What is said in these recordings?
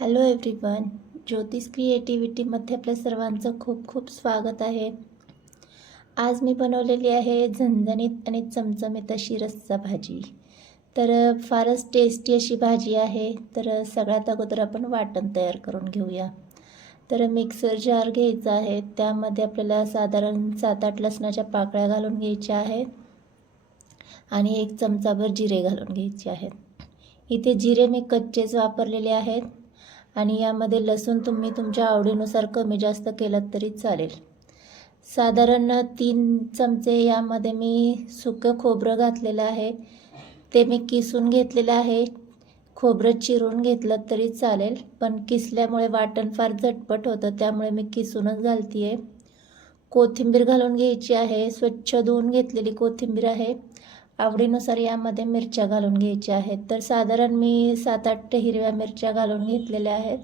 Hello everyone ज्योतिष क्रिएटिव्हिटीमध्ये आपल्या सर्वांचं खूप खूप स्वागत आहे. आज मी बनवलेली आहे झणझणीत आणि चमचमीत अशी रस्सा भाजी. तर फारच टेस्टी अशी भाजी आहे. तर सगळ्यात अगोदर आपण वाटण तयार करून घेऊया. तर मिक्सर जार घ्यायचा आहे. त्यामध्ये आपल्याला साधारण सात आठ लसणाच्या पाकळ्या घालून घ्यायच्या आहेत. आणि एक चमचाभर जिरे घालून घ्यायचे आहेत. इथे जिरे मी कच्चेच वापरलेले आहेत. आणि यामध्ये लसूण तुम्ही तुमच्या आवडीनुसार कमी जास्त केलं तरी चालेल. साधारण तीन चमचे यामध्ये मी सुकं खोबरं घातलेलं आहे. ते मी किसून घेतलेलं आहे. खोबरं चिरून घेतलं तरी चालेल पण किसल्यामुळे वाटण फार झटपट होतं त्यामुळे मी किसूनच घालते आहे कोथिंबीर घालून घ्यायची आहे. स्वच्छ धुवून घेतलेली कोथिंबीर आहे. आवडीनुसार यामध्ये मिरच्या घालून घ्यायच्या आहेत. तर साधारण मी सात आठ हिरव्या मिरच्या घालून घेतलेल्या आहेत.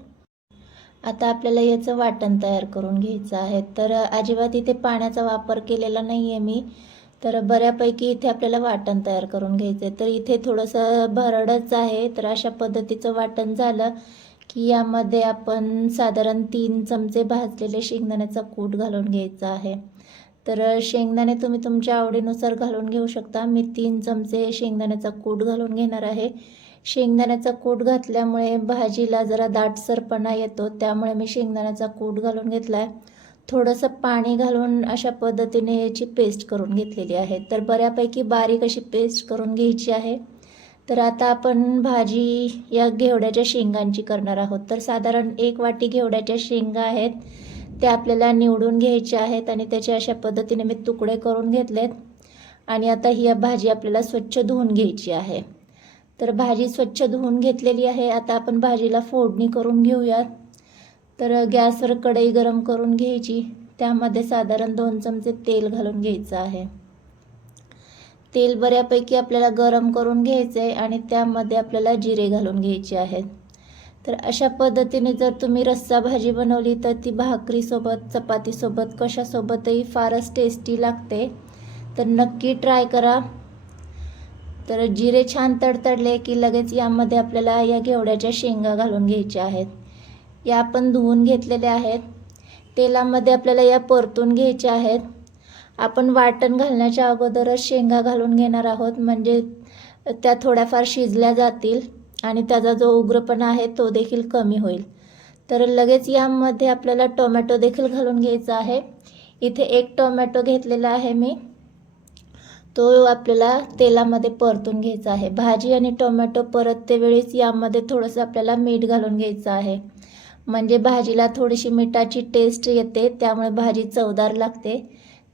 आता आपल्याला याचं वाटण तयार करून घ्यायचं आहे. तर अजिबात इथे पाण्याचा वापर केलेला नाही आहे मी. तर बऱ्यापैकी इथे आपल्याला वाटण तयार करून घ्यायचं आहे तर इथे थोडंसं भरडच आहे. तर अशा पद्धतीचं वाटण झालं की यामध्ये आपण साधारण तीन चमचे भाजलेले शेंगदाण्याचा कूट घालून घ्यायचा आहे. तर शेंगदाणे तुम्ही तुमच्या आवडीनुसार घालून घेऊ शकता. मी तीन चमचे शेंगदाण्याचा कूट घालून घेणार आहे. शेंगदाण्याचा कूट घातल्यामुळे भाजीला जरा दाटसरपणा येतो त्यामुळे मी शेंगदाण्याचा कूट घालून घेतला आहे थोडंसं पाणी घालून अशा पद्धतीने याची पेस्ट करून घेतलेली आहे. तर बऱ्यापैकी बारीक अशी पेस्ट करून घ्यायची आहे. तर आता आपण भाजी या घेवड्याच्या शेंगांची करणार आहोत. तर साधारण एक वाटी घेवड्याच्या शेंगा आहेत. त्या आपल्याला निवडून घ्यायच्या आहेत आणि त्याचे अशा पद्धतीने मी तुकडे करून घेतलेत. आणि आता ही भाजी आपल्याला स्वच्छ धुवून घ्यायची आहे. तर भाजी स्वच्छ धुवून घेतलेली आहे. आता आपण भाजीला फोडणी करून घेऊयात. तर गॅसवर कढई गरम करून घ्यायची. त्यामध्ये साधारण दोन चमचे तेल घालून घ्यायचं आहे. तेल बऱ्यापैकी आपल्याला गरम करून घ्यायचं आहे आणि त्यामध्ये आपल्याला जिरे घालून घ्यायचे आहेत. तर अशा पद्धतीने जर तुम्ही रस्सा भाजी बनवली तर ती भाकरीसोबत चपातीसोबत कशासोबतही फारच टेस्टी लागते. तर नक्की ट्राय करा. तर जिरे छान तडतडले की लगेच यामध्ये आपल्याला या घेवड्याच्या शेंगा घालून घ्यायच्या आहेत. या आपण धुवून घेतलेल्या आहेत. तेलामध्ये आपल्याला या परतून घ्यायच्या आहेत. आपण वाटण घालण्याच्या अगोदरच शेंगा घालून घेणार आहोत. म्हणजे त्या थोड्याफार शिजल्या जातील. आणि त्याचा जो उग्रपणा आहे तो देखील कमी होईल. तर लगेच यामध्ये आपल्याला टोमॅटो देखील घालून घ्यायचा आहे. इथे एक टोमॅटो घेतलेला आहे मी. तो आपल्याला तेलामध्ये परतून घ्यायचा आहे. भाजी आणि टोमॅटो परतते वेळीच यामध्ये थोडंसं आपल्याला मीठ घालून घ्यायचं आहे. म्हणजे भाजीला थोडीशी मिठाची टेस्ट येते त्यामुळे भाजी चवदार लागते.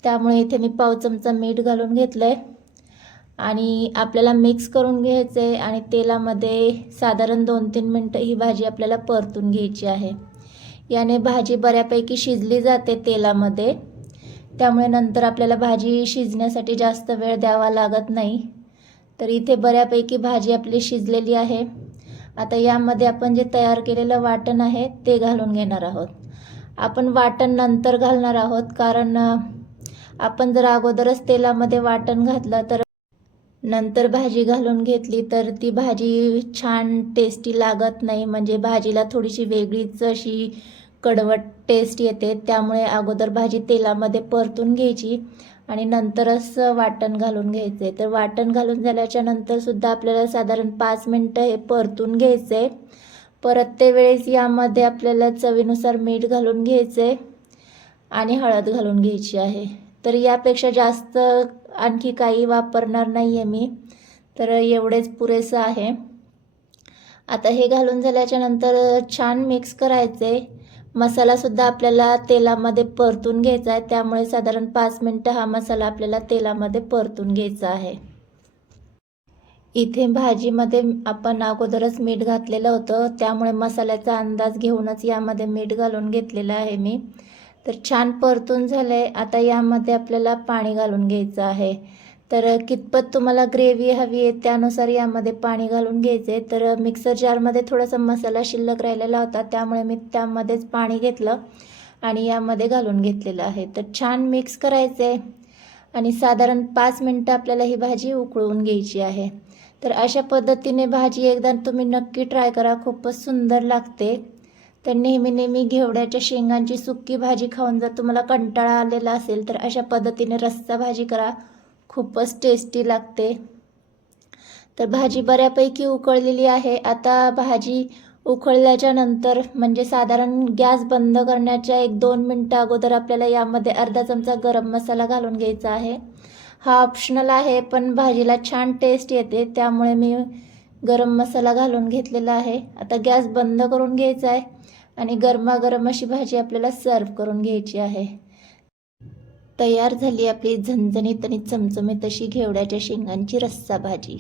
त्यामुळे इथे मी पाव चमचा मीठ घालून घेतलं आहे आणि आपल्याला मिक्स करून घ्यायचं आहे आणि तेलामध्ये साधारण दोन तीन मिनटं ही भाजी आपल्याला परतून घ्यायची आहे. याने भाजी बऱ्यापैकी शिजली जाते तेलामध्ये. त्यामुळे नंतर आपल्याला भाजी शिजण्यासाठी जास्त वेळ द्यावा लागत नाही. तर इथे बऱ्यापैकी भाजी आपली शिजलेली आहे. आता यामध्ये आपण जे तयार केलेलं वाटण आहे ते घालून घेणार आहोत. आपण वाटण नंतर घालणार आहोत कारण आपण जर अगोदरच तेलामध्ये वाटण घातलं तर नंतर भाजी घालून घेतली तर ती भाजी छान टेस्टी लागत नाही. म्हणजे भाजीला थोडीशी वेगळीच अशी कडवट टेस्ट येते. त्यामुळे अगोदर भाजी तेलामध्ये परतून घ्यायची आणि नंतरच वाटण घालून घ्यायचे. तर वाटण घालून झाल्याच्या नंतरसुद्धा आपल्याला साधारण पाच मिनटं हे परतून घ्यायचं. आहे परतते वेळेस यामध्ये आपल्याला चवीनुसार मीठ घालून घ्यायचे आणि हळद घालून घ्यायची आहे. तर यापेक्षा जास्त आणखी काही वापरणार नाही आहे मी. तर एवढेच पुरेसं आहे. आता हे घालून झाल्याच्यानंतर छान मिक्स करायचे. मसालासुद्धा आपल्याला तेलामध्ये परतून घ्यायचा आहे. त्यामुळे साधारण पाच मिनटं हा मसाला आपल्याला तेलामध्ये परतून घ्यायचा आहे. इथे भाजीमध्ये आपण अगोदरच मीठ घातलेलं होतं. त्यामुळे मसाल्याचा अंदाज घेऊनच यामध्ये मीठ घालून घेतलेलं आहे मी. तर छान परतून झालं आहे आता यामध्ये आपल्याला पाणी घालून घ्यायचं आहे. तर कितपत तुम्हाला ग्रेव्ही हवी आहे त्यानुसार यामध्ये पाणी घालून घ्यायचे तर मिक्सर जारमध्ये थोडासा मसाला शिल्लक राहिलेला होता त्यामुळे मी त्यामध्येच पाणी घेतलं आणि यामध्ये घालून घेतलेलं आहे. तर छान मिक्स करायचं आहे आणि साधारण पाच मिनटं आपल्याला ही भाजी उकळवून घ्यायची आहे. तर अशा पद्धतीने भाजी एकदा तुम्ही नक्की ट्राय करा. खूपच सुंदर लागते. तर नेहमी नेहमी घेवड्याच्या शेंगांची सुक्की भाजी खाऊन जर तुम्हाला कंटाळा आलेला असेल तर अशा पद्धतीने रस्सा भाजी करा. खूपच टेस्टी लागते. तर भाजी बऱ्यापैकी उकळलेली आहे. आता भाजी उकळल्याच्या नंतर म्हणजे साधारण गॅस बंद करण्याच्या एक दोन मिनटं अगोदर आपल्याला यामध्ये अर्धा चमचा गरम मसाला घालून घ्यायचा आहे. हा ऑप्शनल आहे पण भाजीला छान टेस्ट येते. त्यामुळे मी गरम मसाला घालून घेतलेला आहे. आता गॅस बंद करून घ्यायचा आहे आणि गरमागरम अशी भाजी आपल्याला सर्व करून घ्यायची आहे. तयार झाली आपली झणझणीत आणि चमचमीत अशी घेवड्याच्या शेंगांची रस्सा भाजी.